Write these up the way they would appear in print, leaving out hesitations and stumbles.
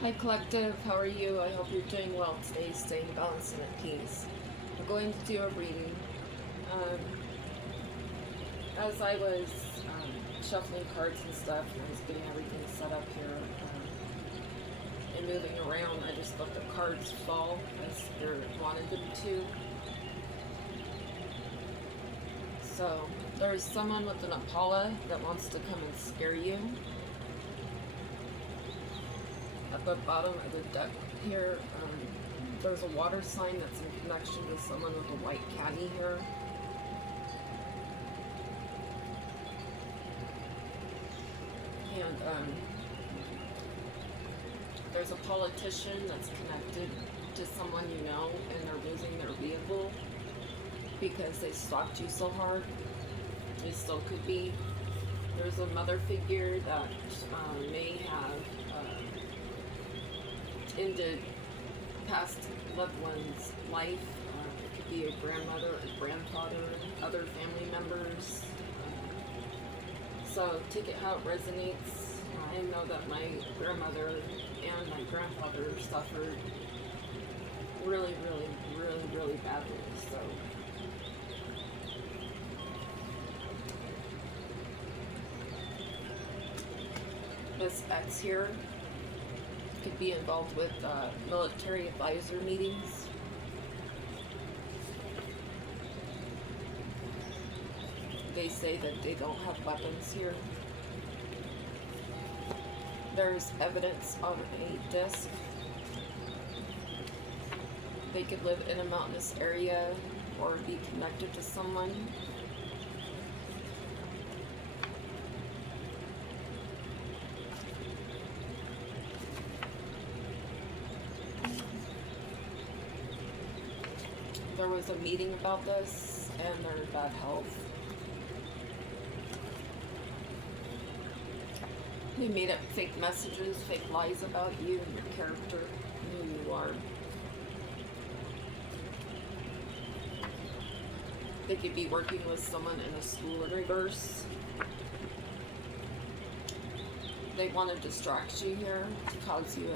Hi Collective, how are you? I hope you're doing well today, staying balanced and at peace. I'm going to do a reading. Um, as I was shuffling cards and stuff, and I was getting everything set up here and moving around, I just let the cards fall as Spirit wanted them to. So there's someone with an Apollo that wants to come and scare you. At the bottom of the deck here, there's a water sign that's in connection to someone with a white caddy here. And there's a politician that's connected to someone you know, and they're losing their vehicle because they stalked you so hard. They still could be. There's a mother figure that may have ended past loved one's life. It could be a grandmother, a grandfather, other family members. So take it how it resonates. I know that my grandmother and my grandfather suffered really, really, really, really badly. So this X here could be involved with military advisor meetings. They say that they don't have weapons here. There's evidence on a disc. They could live in a mountainous area or be connected to someone. There was a meeting about this, and they're in bad health. They made up fake messages, fake lies about you and your character, and who you are. They could be working with someone in a school in reverse. They want to distract you here to cause you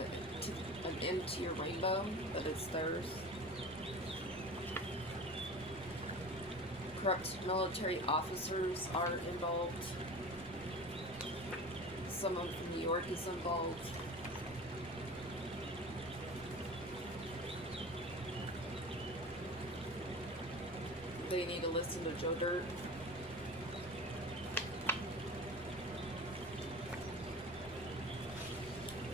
an end to your rainbow, but it's theirs. Corrupt military officers are involved. Someone from New York is involved. They need to listen to Joe Dirt.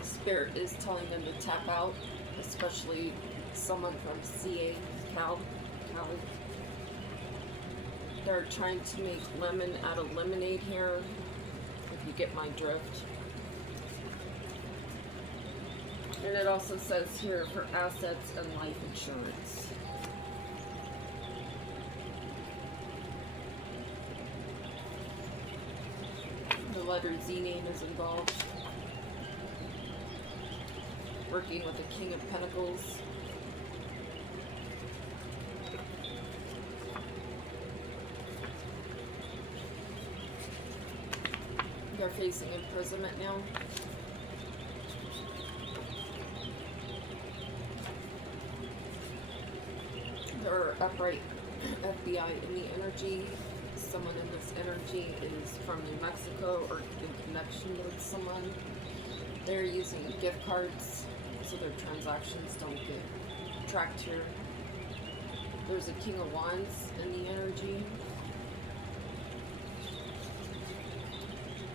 Spirit is telling them to tap out, especially someone from CA, Cal. They're trying to make lemon out of lemonade here, if you get my drift. And it also says here for assets and life insurance. The letter Z name is involved. Working with the King of Pentacles. They're facing imprisonment now. There are upright FBI in the energy. Someone in this energy is from New Mexico or in connection with someone. They're using gift cards so their transactions don't get tracked here. There's a King of Wands in the energy.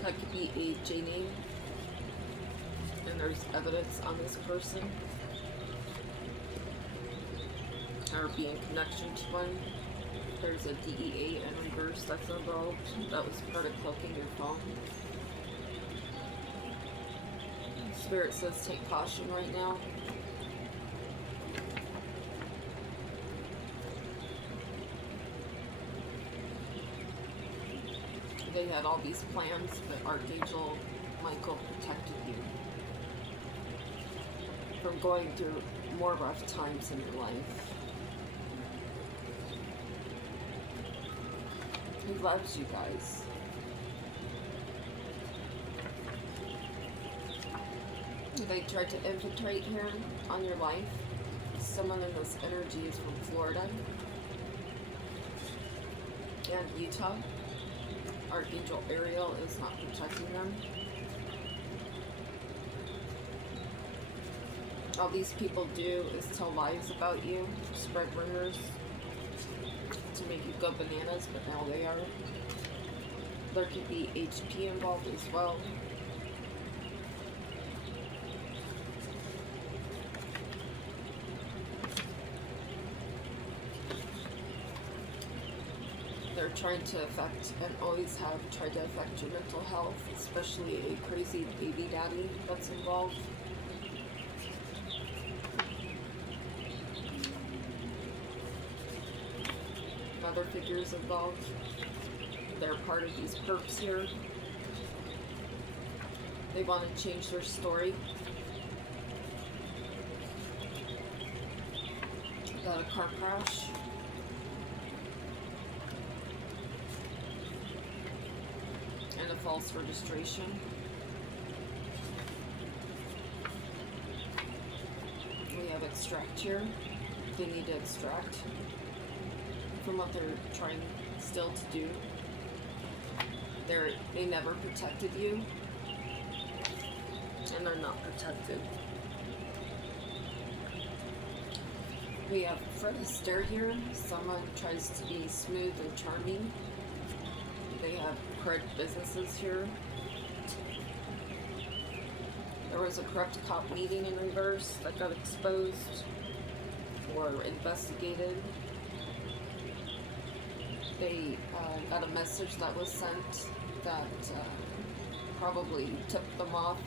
That could be a J name. And there's evidence on this person. Or be in connection to one. There's a DEA in reverse that's involved. That was part of cloaking your phone. Spirit says take caution right now. They had all these plans, but Archangel Michael protected you from going through more rough times in your life. He loves you guys. So they tried to infiltrate here on your life. Someone in this energy is from Florida and Utah. Archangel Ariel is not protecting them. All these people do is tell lies about you, spread rumors to make you go bananas, but now they are. There could be HP involved as well. They're trying to affect, and always have tried to affect, your mental health, especially a crazy baby daddy that's involved. Other figures involved. They're part of these perps here. They want to change their story. About a car crash. And a false registration. We have extract here. They need to extract from what they're trying still to do. They never protected you, and they're not protected. We have Fred Astaire here. Someone tries to be smooth and charming. They have corrupt businesses here. There was a corrupt cop meeting in reverse that got exposed or investigated. They got a message that was sent that probably tipped them off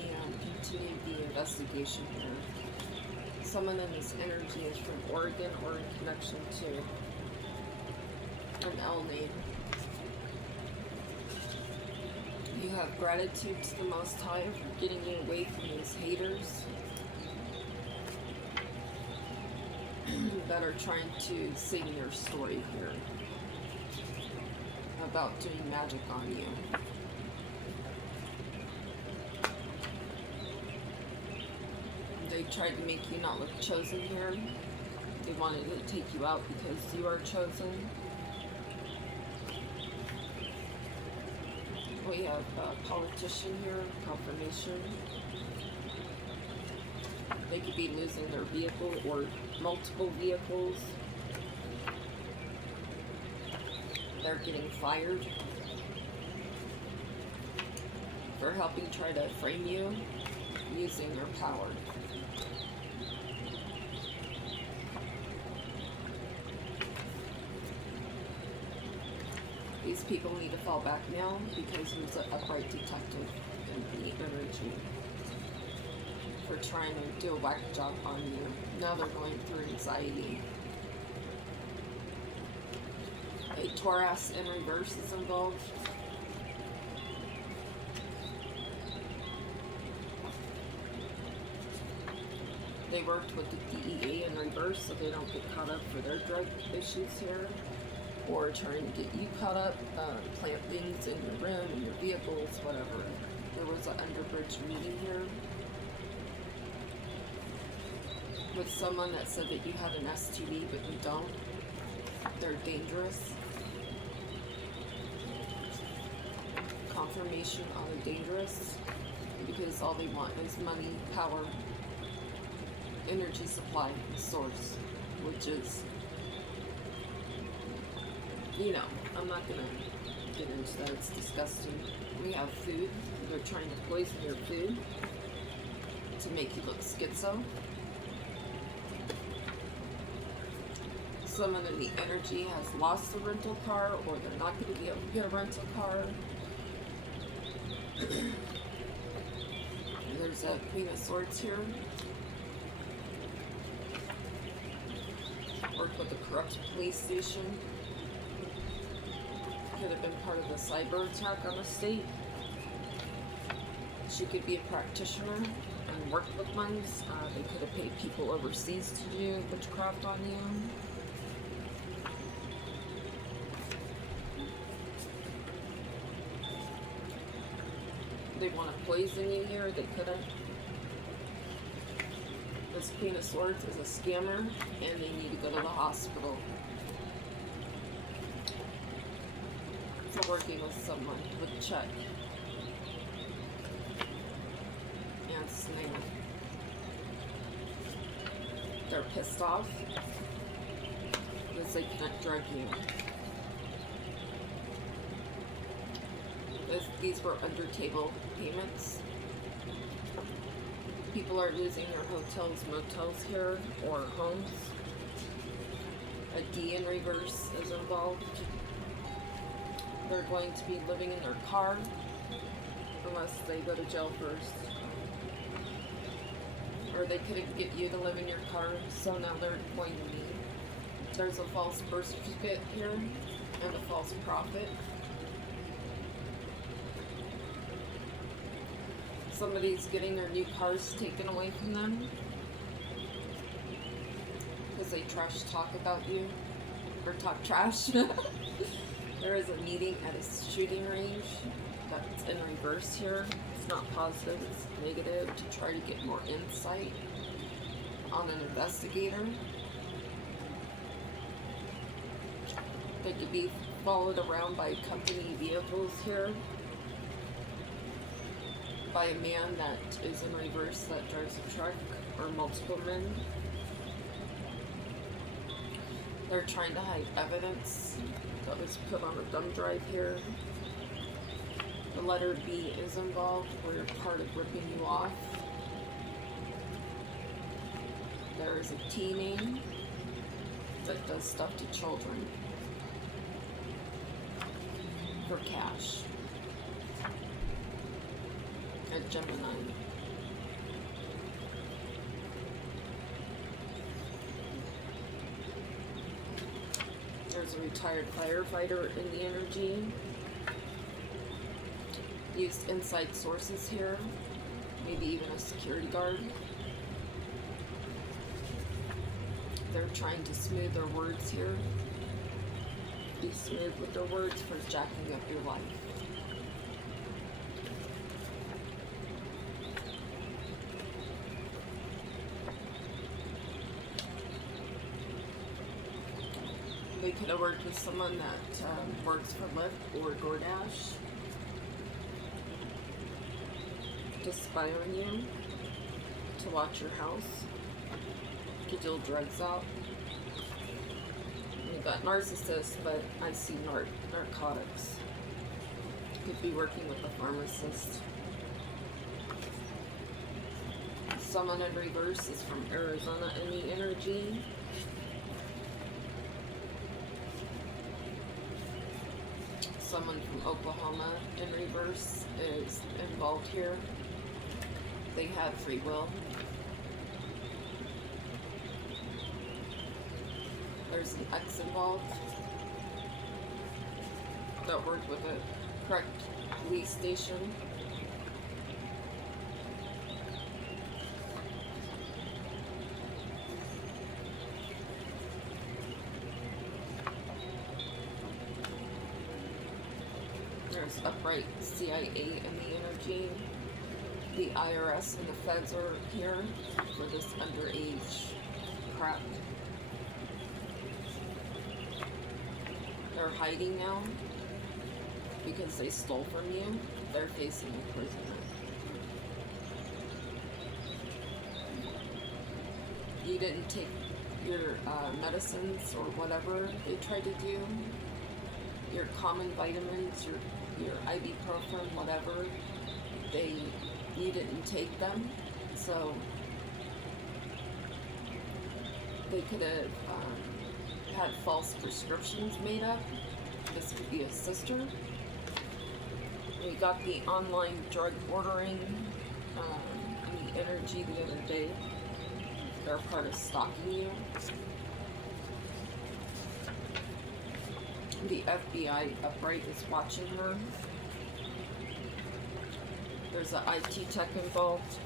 and continued the investigation here. Someone in this energy is from Oregon or in connection to an L name. You have gratitude to the Most High for getting you away from these haters that are trying to sing your story here about doing magic on you. They tried to make you not look chosen here. They wanted to take you out because you are chosen. We have a politician here, confirmation. They could be losing their vehicle or multiple vehicles. They're getting fired for helping try to frame you using their power. These people need to fall back now because there's an upright detective in the energy for trying to do a whack job on you. Now they're going through anxiety. A Taurus in reverse is involved. They worked with the DEA in reverse so they don't get caught up for their drug issues here, or trying to get you caught up, plant things in your rim, in your vehicles, whatever. There was an underbridge meeting here with someone that said that you had an STD, but you don't. They're dangerous. Confirmation on the dangerous, because all they want is money, power, energy supply, source, which is, you know, I'm not gonna get into that, it's disgusting. We have food. They're trying to poison your food to make you look schizo. Someone in the energy has lost a rental car, or they're not going to be able to get a rental car. There's a Queen of Swords here. Worked with the corrupt police station. Could have been part of a cyber attack on the state. She could be a practitioner and work with ones. They could have paid people overseas to do witchcraft on you. They want to poison you here. They could have. Once Queen of Swords is a scammer and they need to go to the hospital. For working with someone with check. And Snail. They're pissed off because they can't drug you. These were under table payments. People are losing their hotels, motels here, or homes. A D in reverse is involved. They're going to be living in their car unless they go to jail first. Or they couldn't get you to live in your car, so now they're going to be. There's a false birth certificate here and a false prophet. Somebody's getting their new cars taken away from them because they trash talk about you or talk trash. There is a meeting at a shooting range that's in reverse here. It's not positive, it's negative to try to get more insight on an investigator. They could be followed around by company vehicles here. By a man that is in reverse that drives a truck, or multiple men. They're trying to hide evidence that was put on a thumb drive here. The letter B is involved, where you're part of ripping you off. There is a T name that does stuff to children for cash. A Gemini. There's a retired firefighter in the energy. Used inside sources here. Maybe even a security guard. They're trying to smooth their words here. Be smooth with their words for jacking up your life. They could have worked with someone that works for Lyft or DoorDash to spy on you, to watch your house, to deal drugs out. You've got narcissists, but I see narcotics. Could be working with a pharmacist. Someone in reverse is from Arizona in the energy. Someone from Oklahoma in reverse is involved here. They have free will. There's an X involved that worked with a correct police station. There's upright CIA in the energy. The IRS and the feds are here for this underage crap. They're hiding now because they stole from you. They're facing imprisonment. You didn't take your medicines or whatever they tried to do. Your common vitamins, your ibuprofen, whatever, you didn't take them, so they could have had false prescriptions made up. This could be a sister. We got the online drug ordering in the energy the other day. They're part of stalking you. The FBI upright is watching her. There's an IT tech involved.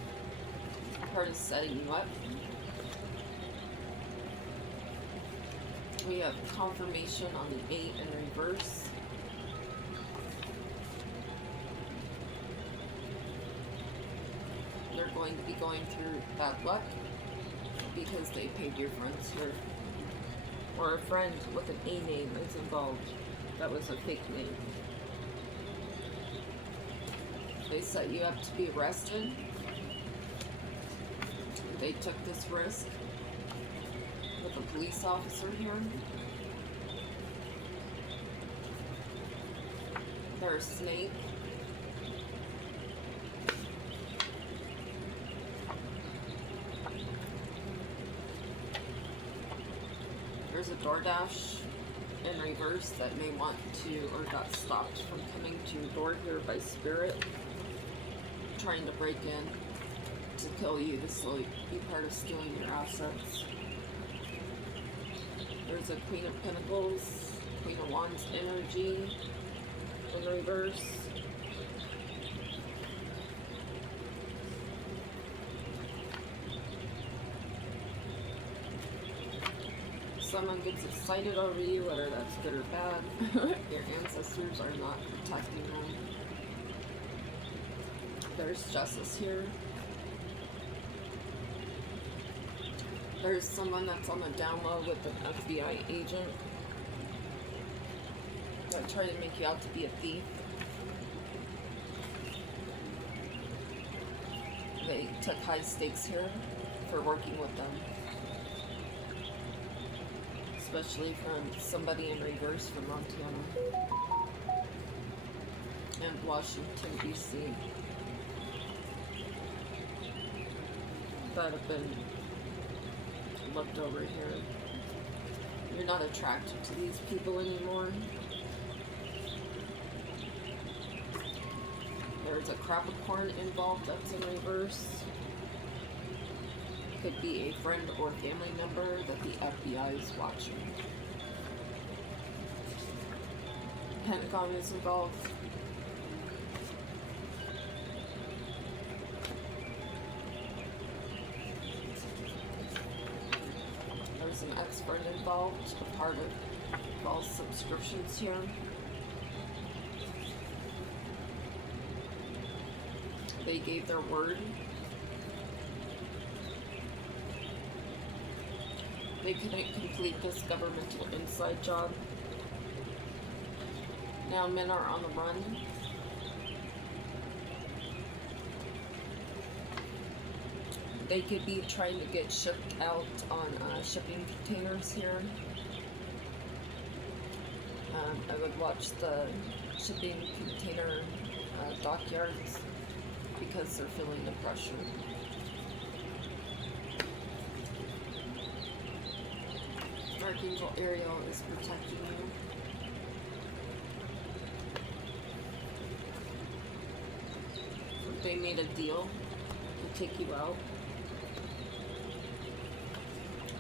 Part of setting you up. We have confirmation on the 8 in reverse. They're going to be going through bad luck. because they paid your friends here. Or a friend with an A name is involved. That was a fake name. They set you up to be arrested. They took this risk with a police officer here. They're a snake. There's a DoorDash in reverse that may want to, or got stopped from coming to your door here by spirit, trying to break in to kill you, to be part of stealing your assets. There's a Queen of Pentacles, Queen of Wands energy in reverse. Someone gets excited over you, whether that's good or bad. Your ancestors are not protecting them. There's justice here. There's someone that's on the down low with an FBI agent that tried to make you out to be a thief. They took high stakes here for working with them. Especially from somebody in reverse from Montana and Washington, D.C. that have been looked over here. You're not attracted to these people anymore. There's a Capricorn involved that's in reverse. Could be a friend or family member that the FBI is watching. Pentagon is involved. There's an expert involved, a part of false subscriptions here. They gave their word. They couldn't complete this governmental inside job. Now men are on the run. They could be trying to get shipped out on shipping containers here. I would watch the shipping container dockyards because they're feeling the pressure. Archangel Ariel is protecting you. They made a deal to take you out.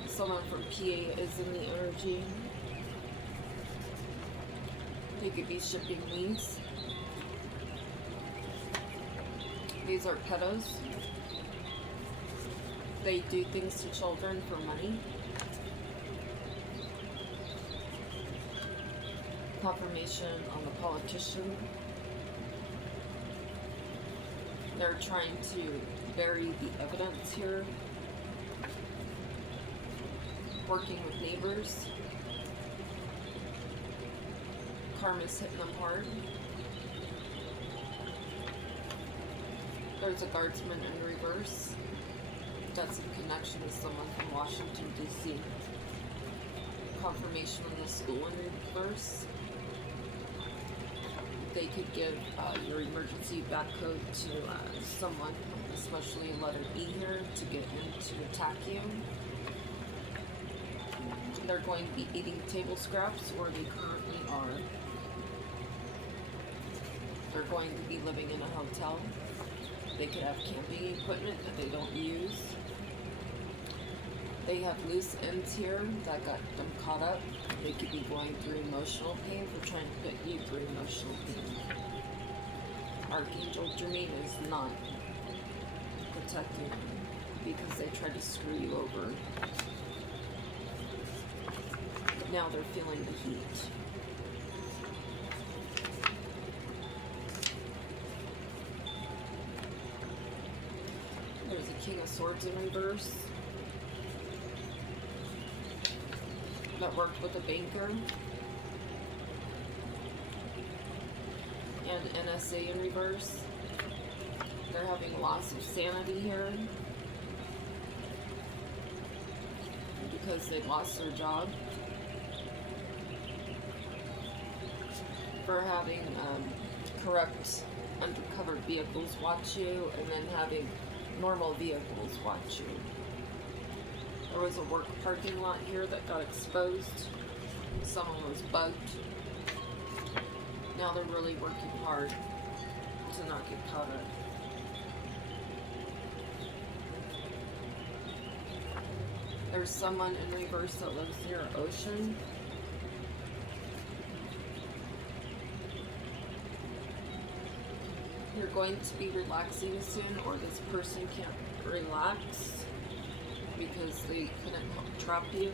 Someone from PA is in the energy. They could be shipping these. These are pedos. They do things to children for money. Confirmation on the politician. They're trying to bury the evidence here. Working with neighbors. Karma's hitting them hard. There's a guardsman in reverse. That's in connection with someone from Washington, D.C. Confirmation on the school in reverse. They could give your emergency back code to someone, especially letter E here, to get him to attack you. They're going to be eating table scraps where they currently are. They're going to be living in a hotel. They could have camping equipment that they don't use. They have loose ends here that got them caught up. They could be going through emotional pain for trying to put you through emotional pain. Archangel Jermaine is not protecting you because they tried to screw you over. But now they're feeling the heat. There's a King of Swords in reverse. that worked with a banker, and NSA in reverse. They're having loss of sanity here because they lost their job for having corrupt undercover vehicles watch you and then having normal vehicles watch you. There was a work parking lot here that got exposed. Someone was bugged. Now they're really working hard to not get caught up. There's someone in reverse that lives near an ocean. You're going to be relaxing soon, or this person can't relax because they couldn't help trap you.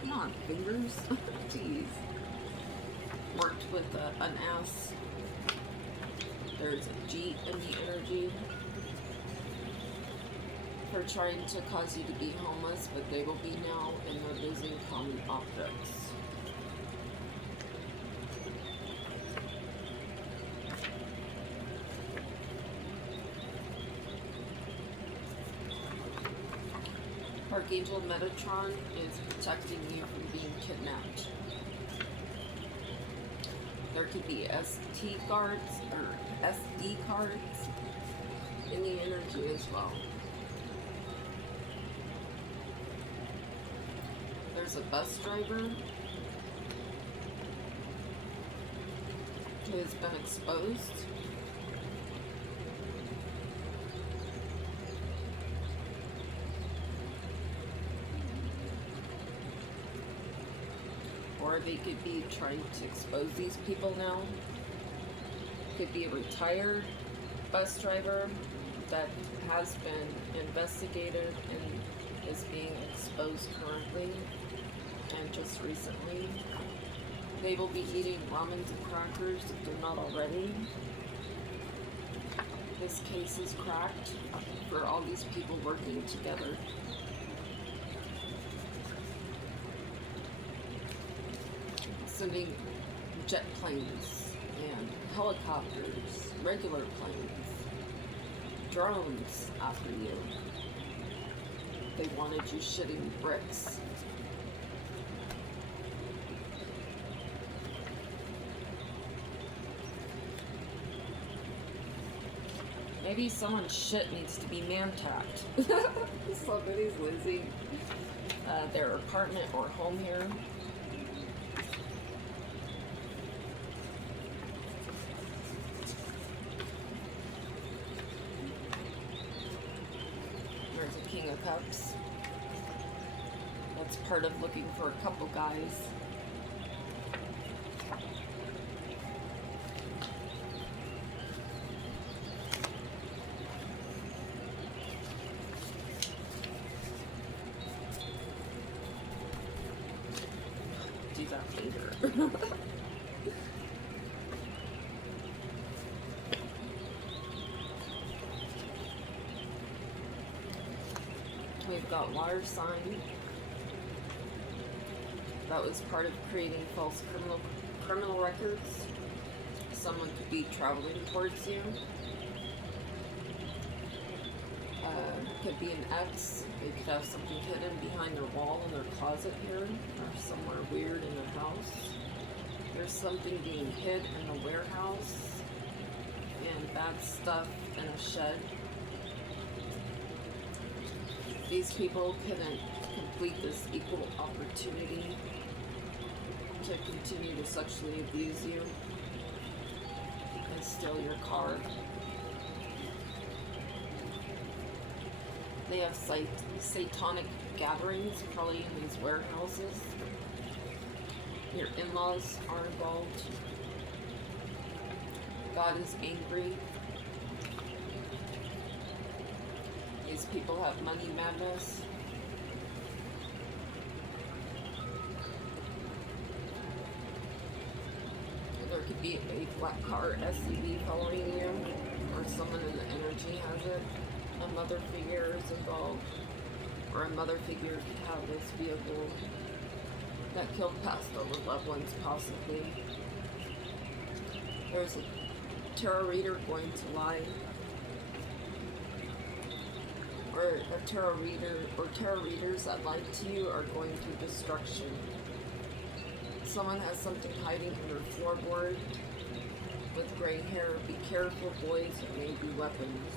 Come on, fingers. Jeez. Worked with an ass. There's a G in the energy. For trying to cause you to be homeless, but they will be now, and they're losing common objects. Archangel Metatron is protecting you from being kidnapped. There could be SD cards in the energy as well. There's a bus driver who has been exposed. Or they could be trying to expose these people now. Could be a retired bus driver that has been investigated and is being exposed currently and just recently. They will be eating ramen and crackers if they're not already. This case is cracked for all these people working together. Sending jet planes and helicopters, regular planes, drones after you. They wanted you shitting bricks. Maybe someone's shit needs to be man-tacked. Somebody's losing their apartment or home here. There's a King of Cups. That's part of looking for a couple guys. Do that later. We've got water sign. That was part of creating false criminal records. Someone could be traveling towards you. Could be an ex. They could have something hidden behind their wall in their closet here, or somewhere weird in their house. There's something being hid in the warehouse, and bad stuff in a shed. These people couldn't complete this equal opportunity to continue to sexually abuse you and steal your car. They have satanic gatherings, probably in these warehouses. Your in-laws are involved. God is angry. These people have money madness. There could be a black car SUV following you, or someone in the energy has it. a mother figure is involved, or a mother figure could have this vehicle that killed past over loved ones, possibly. There's a tarot reader going to lie, or a tarot reader, or tarot readers that lie to you are going through destruction. Someone has something hiding under floorboard with gray hair. Be careful, boys, it may be weapons.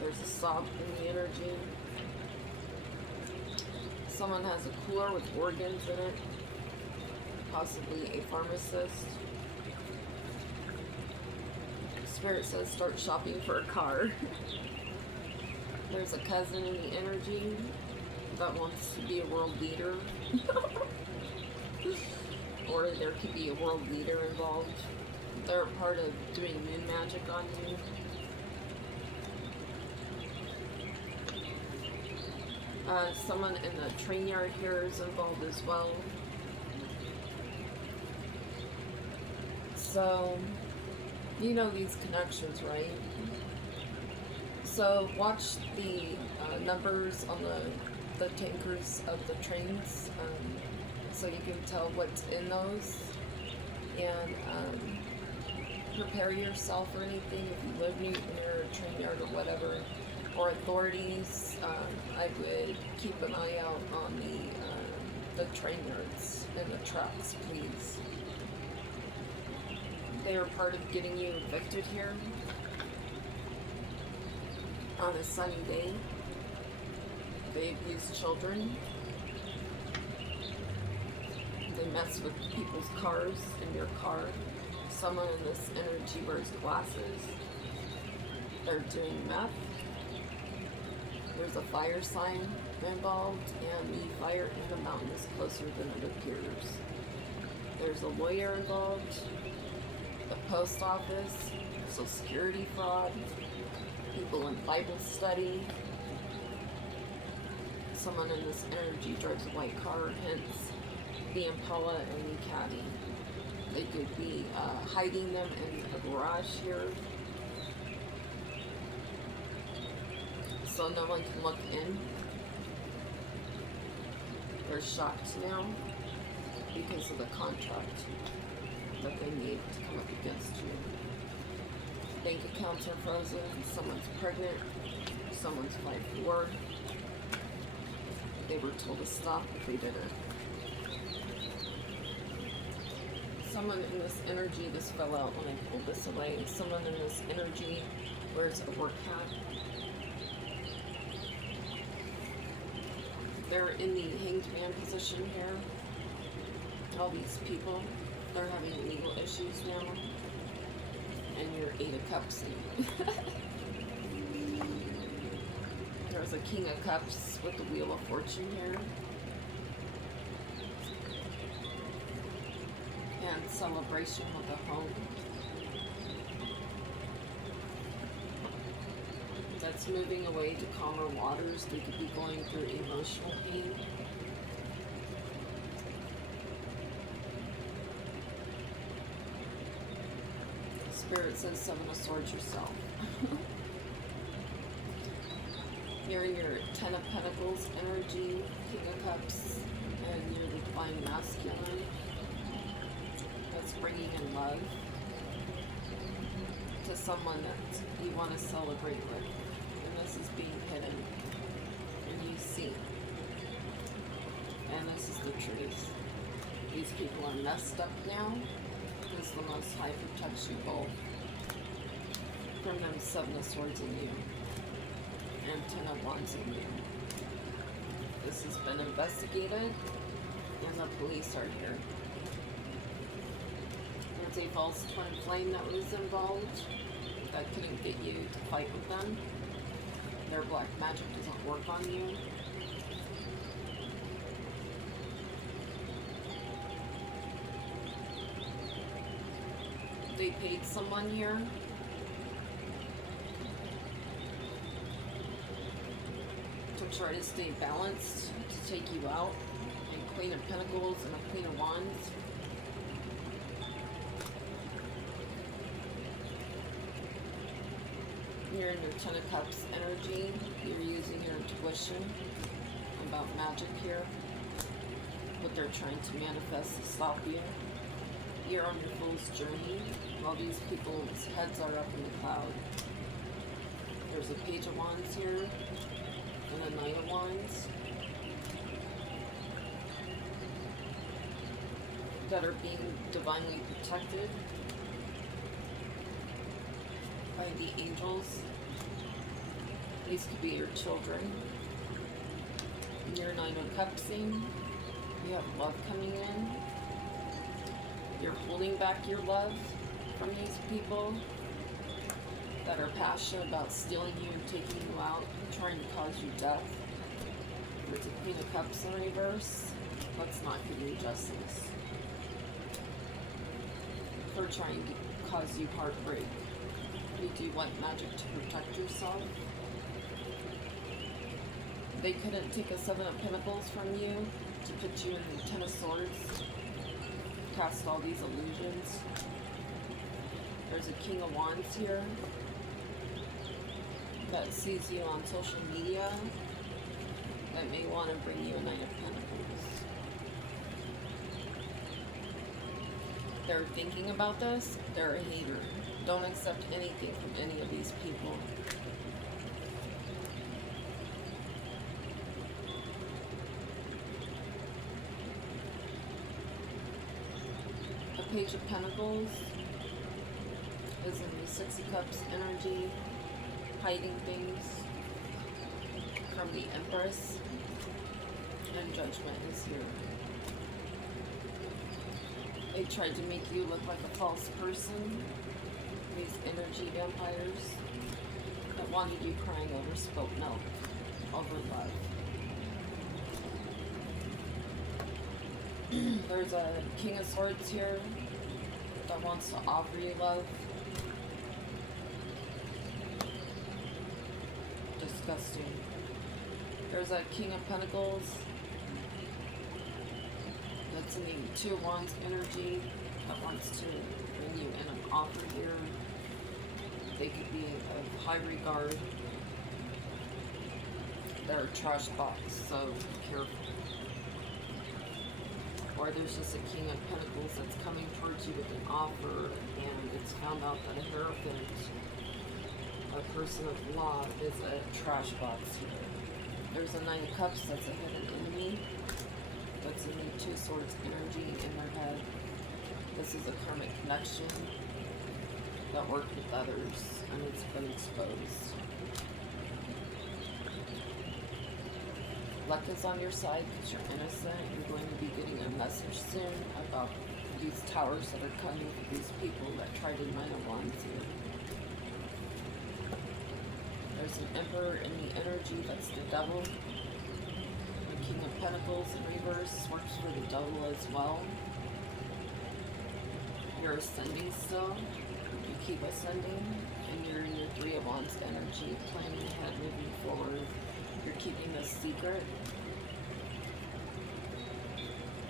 There's a sob in the energy. Someone has a cooler with organs in it, possibly a pharmacist. Spirit says start shopping for a car. There's a cousin in the energy that wants to be a world leader. Or there could be a world leader involved. They're a part of doing moon magic on you. Someone in the train yard here is involved as well. So, you know these connections, right? So watch the numbers on the tankers of the trains, so you can tell what's in those, and prepare yourself for anything. If you live near a train yard or whatever, or authorities, I would keep an eye out on the train yards and the tracks, please. They are part of getting you evicted here on a sunny day. They abuse children. They mess with people's cars in your car. Someone in this energy wears glasses. They're doing meth. There's a fire sign involved, and the fire in the mountain is closer than it appears. There's a lawyer involved, the post office, social security fraud, people in Bible study. Someone in this energy drives a white car, hence the Impala and the Caddy. They could be hiding them in a garage here, so no one can look in. They're shocked now because of the contract that they need to come up against you. Bank accounts are frozen, someone's pregnant, someone's 5'4". They were told to stop, but they didn't. Someone in this energy, this fell out when I pulled this away, someone in this energy wears a work hat. They're in the hanged man position here. All these people, they're having legal issues now. And you're 8 of Cups. There's a King of Cups with the Wheel of Fortune here. And celebration with a home. That's moving away to calmer waters. They could be going through emotional pain. Spirit says 7 of Swords yourself. You're in your 10 of Pentacles energy, King of Cups, and you're the Divine Masculine. That's bringing in love to someone that you want to celebrate with. And this is being hidden. And you see. And this is the truth. These people are messed up now. Because the Most High protects you both from them 7 of Swords in you and 10 of Wands in you. This has been investigated and the police are here. There's a false twin flame that was involved that couldn't get you to fight with them. Their black magic doesn't work on you. They paid someone here to try to stay balanced, to take you out. A Queen of Pentacles and a Queen of Wands. You're in your Ten of Cups energy. You're using your intuition about magic here. What they're trying to manifest to stop you. You're on your fool's journey while these people's heads are up in the cloud. There's a Page of Wands here and a Knight of Wands that are being divinely protected by the angels. These could be your children. You're Nine of Cupsing. You have love coming in. You're holding back your love from these people that are passionate about stealing you and taking you out, trying to cause you death. There's a Queen of Cups in reverse. Let's not give you justice. For trying to cause you heartbreak. You do white magic to protect yourself. They couldn't take a Seven of Pentacles from you to put you in the Ten of Swords. Cast all these illusions. There's a King of Wands here that sees you on social media that may want to bring you a Knight of Pentacles. They're thinking about this. They're a hater. Don't accept anything from any of these people. A Page of Pentacles is in the Six of Cups energy, hiding things from the Empress, and Judgment is here. They tried to make you look like a false person. These energy vampires that wanted you crying over spilt milk, over love. There's a King of Swords here that wants to offer you love. Disgusting. There's a King of Pentacles that's in the Two of Wands energy that wants to bring you in an offer here. They could be of high regard. They're a trash box, so be careful. Or there's just a King of Pentacles that's coming towards you with an offer, and it's found out that a Hierophant, a person of law, is a trash box here. There's a Nine of Cups that's a hidden enemy. That's in the Two of Swords energy in their head. This is a karmic connection that worked with others, and it's been exposed. Luck is on your side because you're innocent. You're going to be getting a message soon about these towers that are coming for these people that tried to Nine of Wands here. There's an Emperor in the energy, that's the Devil. The King of Pentacles in reverse works for the Devil as well. You're ascending still. You keep ascending, and you're in your Three of Wands energy, planning ahead, moving forward. You're keeping this secret.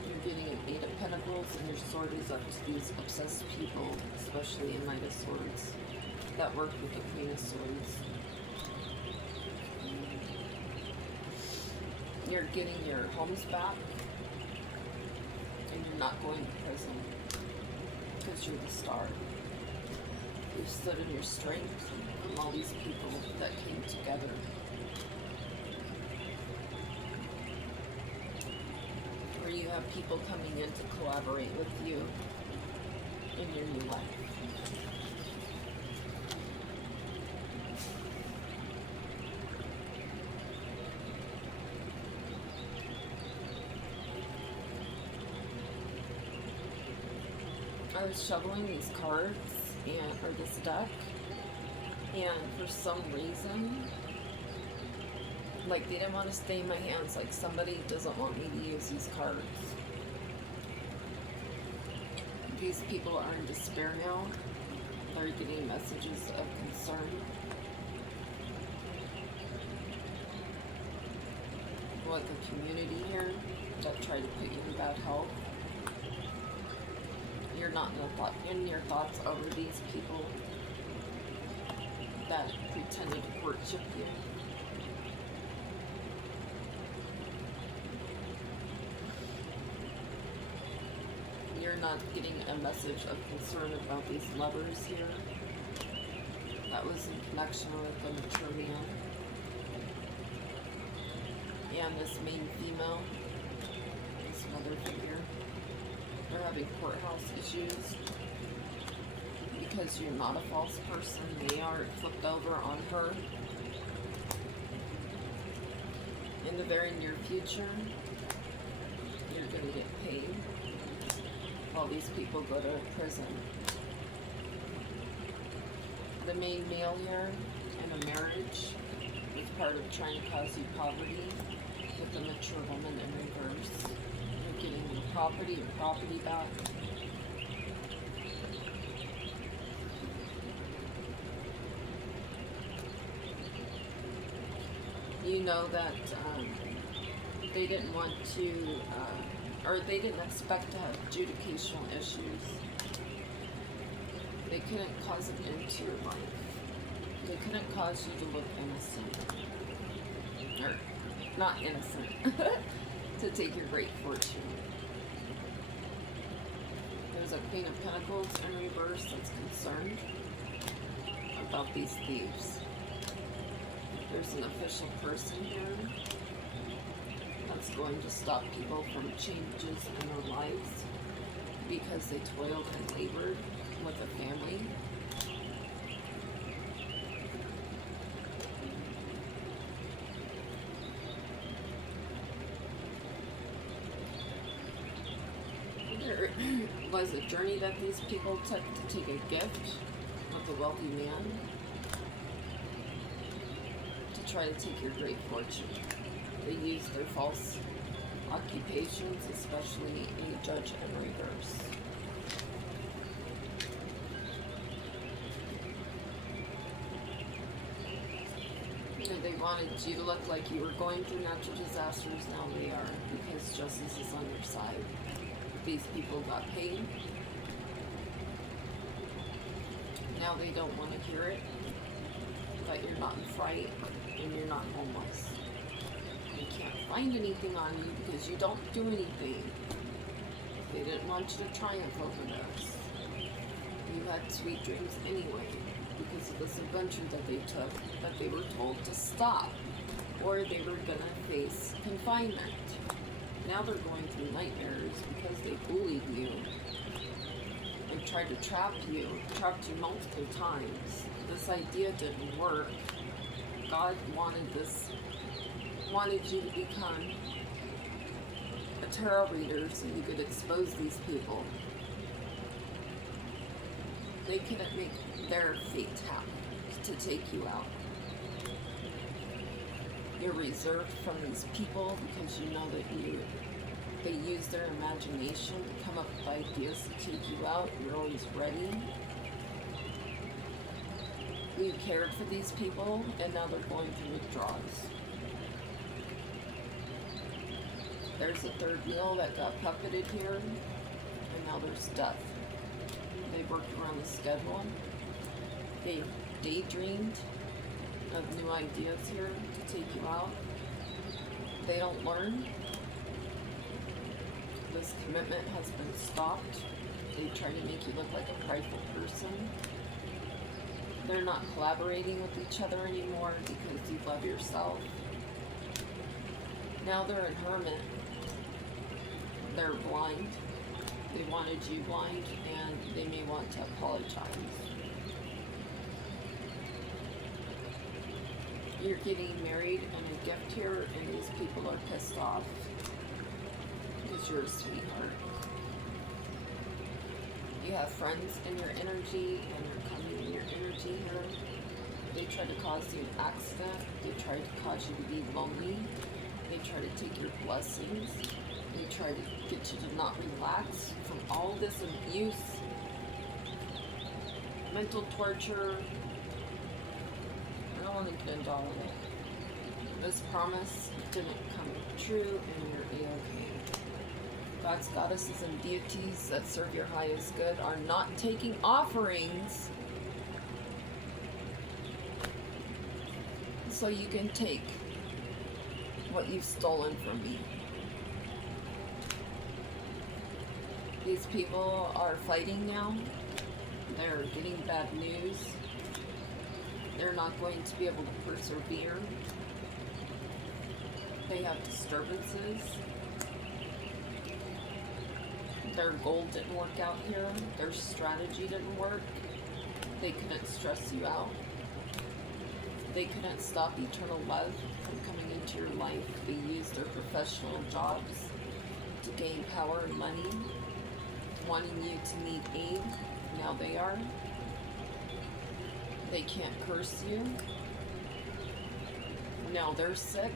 You're getting an Eight of Pentacles, and your sword is up to these obsessed people, especially a Knight of Swords, that work with the Queen of Swords. You're getting your homes back, and you're not going to prison, because you're the star. You've stood in your strength from all these people that came together. Where you have people coming in to collaborate with you in your new life. I was shoveling these cards or this deck, and for some reason, like, they didn't want to stay in my hands. Like, somebody doesn't want me to use these cards. These people are in despair now. They're getting messages of concern. Like a community here that tried to put you in bad health. You're not in your thoughts over these people that intended to courtship you. You're not getting a message of concern about these lovers here. That was in connection with a mature man. And this main female, this mother figure, they're having courthouse issues because you're not a false person. They are flipped over on her. In the very near future, you're going to get paid while these people go to prison. The main male here in a marriage is part of trying to cause you poverty with the mature woman in reverse. You're getting your property back. You know that they didn't want to, or they didn't expect to have adjudicational issues. They couldn't cause an end to your life. They couldn't cause you to look innocent. Or, not innocent. To take your great fortune. There's a Queen of Pentacles in reverse that's concerned about these thieves. There's an official person here that's going to stop people from changes in their lives because they toiled and labored with a family. There was a journey that these people took to take a gift with a wealthy man to try to take your great fortune. They used their false occupations, especially a judge in reverse. They wanted you to look like you were going through natural disasters. Now they are, because justice is on your side. These people got paid. Now they don't want to hear it, but you're not in fright and you're not homeless. They can't find anything on you because you don't do anything. They didn't want you to triumph over this. You had sweet dreams anyway because of this adventure that they took, but they were told to stop or they were going to face confinement. Now they're going through nightmares because they bullied you and tried to trapped you multiple times. This idea didn't work. God wanted you to become a tarot reader so you could expose these people. They couldn't make their fate happen to take you out. You're reserved from these people because you know that they use their imagination to come up with ideas to take you out. You're always ready. You cared for these people, and now they're going through withdrawals. There's a third wheel that got puppeted here, and now there's death. They worked around the schedule. They daydreamed of new ideas here to take you out. They don't learn. This commitment has been stopped. They try to make you look like a prideful person. They're not collaborating with each other anymore because you love yourself. Now they're in hermit. They're blind. They wanted you blind, and they may want to apologize. You're getting married and a gift here, and these people are pissed off because you're a sweetheart. You have friends in your energy, and they're coming in your energy here. They try to cause you an accident. They try to cause you to be lonely. They try to take your blessings. They try to get you to not relax from all this abuse, mental torture. I don't want to get into all of it. This promise didn't come true, and you're A-okay. Gods, goddesses, and deities that serve your highest good are not taking offerings so you can take what you've stolen from me. These people are fighting now. They're getting bad news. They're not going to be able to persevere. They have disturbances. Their goal didn't work out here. Their strategy didn't work. They couldn't stress you out. They couldn't stop eternal love from coming into your life. They used their professional jobs to gain power and money, wanting you to need aid. Now they are. They can't curse you. Now they're sick.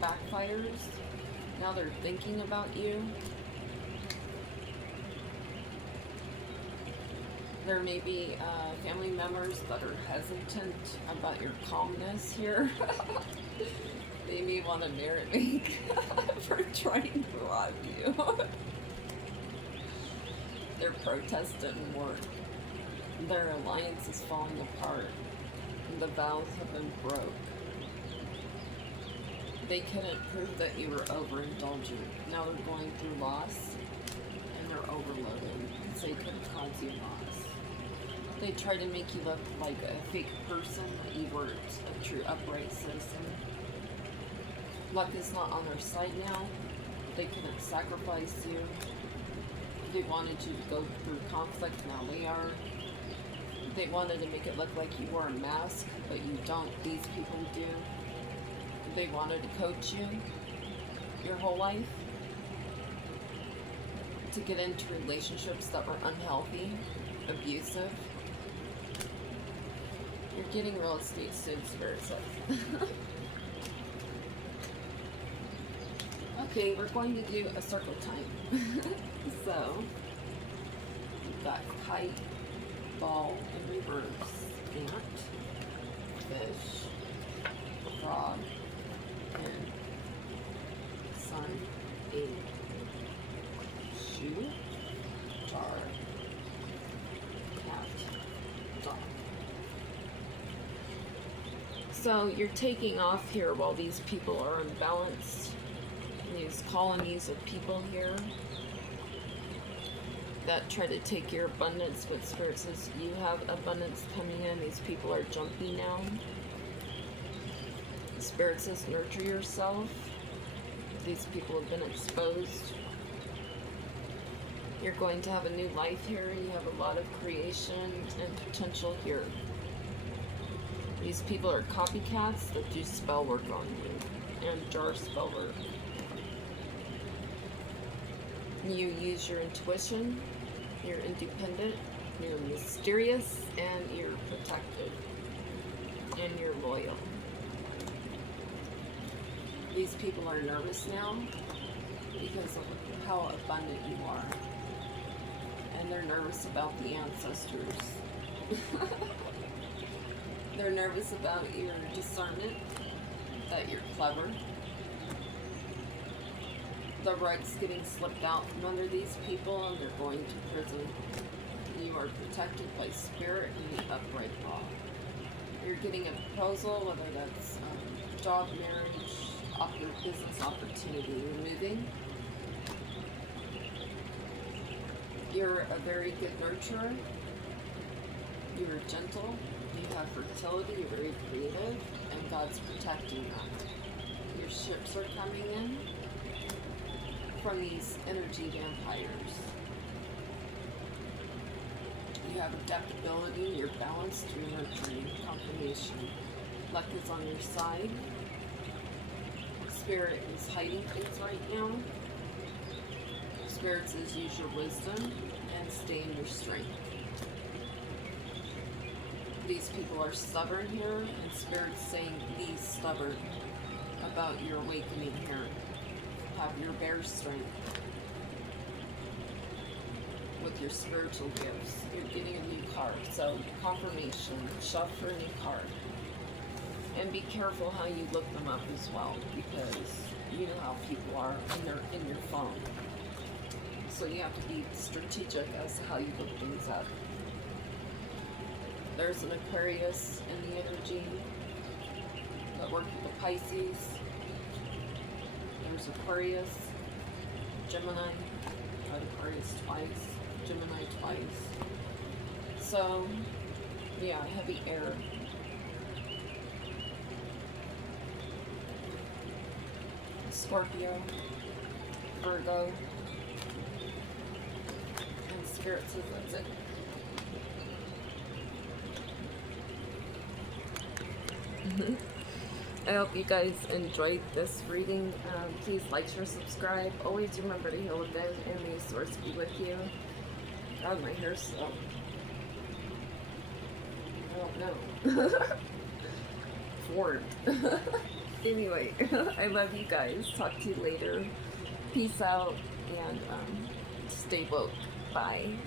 Backfires. Now they're thinking about you. There may be family members that are hesitant about your calmness here. They may want to merit me for trying to rob you. Their protest didn't work. Their alliance is falling apart. The vows have been broke. They couldn't prove that you were overindulgent. Now they're going through loss and they're overloaded because they couldn't cause you loss. They try to make you look like a fake person, that you weren't a true upright citizen. Luck is not on their side now. They couldn't sacrifice you. They wanted you to go through conflict, now they are. They wanted to make it look like you wore a mask, but you don't. These people do. They wanted to coach you your whole life to get into relationships that were unhealthy, abusive. You're getting real estate soon, Spirit says. Okay, we're going to do a circle time. So, we've got kite, ball, in reverse, ant, fish, frog, and sun, egg, shoe, jar, cat, dog. So you're taking off here while these people are unbalanced. These colonies of people here that try to take your abundance, but Spirit says you have abundance coming in. These people are jumpy now. Spirit says nurture yourself. These people have been exposed. You're going to have a new life here. You have a lot of creation and potential here. These people are copycats that do spell work on you and jar spell work. You use your intuition, you're independent, you're mysterious, and you're protected, and you're loyal. These people are nervous now because of how abundant you are. And they're nervous about the ancestors. They're nervous about your discernment, that you're clever. The rug's getting slipped out from under these people and they're going to prison. You are protected by Spirit and the upright law. You're getting a proposal, whether that's job, marriage, business opportunity. You're moving. You're a very good nurturer. You're gentle. You have fertility. You're very creative. And God's protecting that. Your ships are coming in from these energy vampires. You have adaptability, you're balanced, you're nurturing, confirmation. Luck is on your side. Spirit is hiding things right now. Spirit says use your wisdom and stay in your strength. These people are stubborn here, and Spirit's saying be stubborn about your awakening here. Have your bear strength with your spiritual gifts. You're getting a new card. So confirmation, shop for a new card. And be careful how you look them up as well, because you know how people are when they're in your phone. So you have to be strategic as to how you look things up. There's an Aquarius in the energy. that work with the Pisces. There's Aquarius, Gemini, Aquarius twice, Gemini twice. So, yeah, heavy air. Scorpio, Virgo, and Spirit says that's it. I hope you guys enjoyed this reading. Please like, share, subscribe. Always remember to heal within, and may Source be with you. God, my hair's so... I don't know. Formed. Anyway, I love you guys. Talk to you later. Peace out, and stay woke. Bye.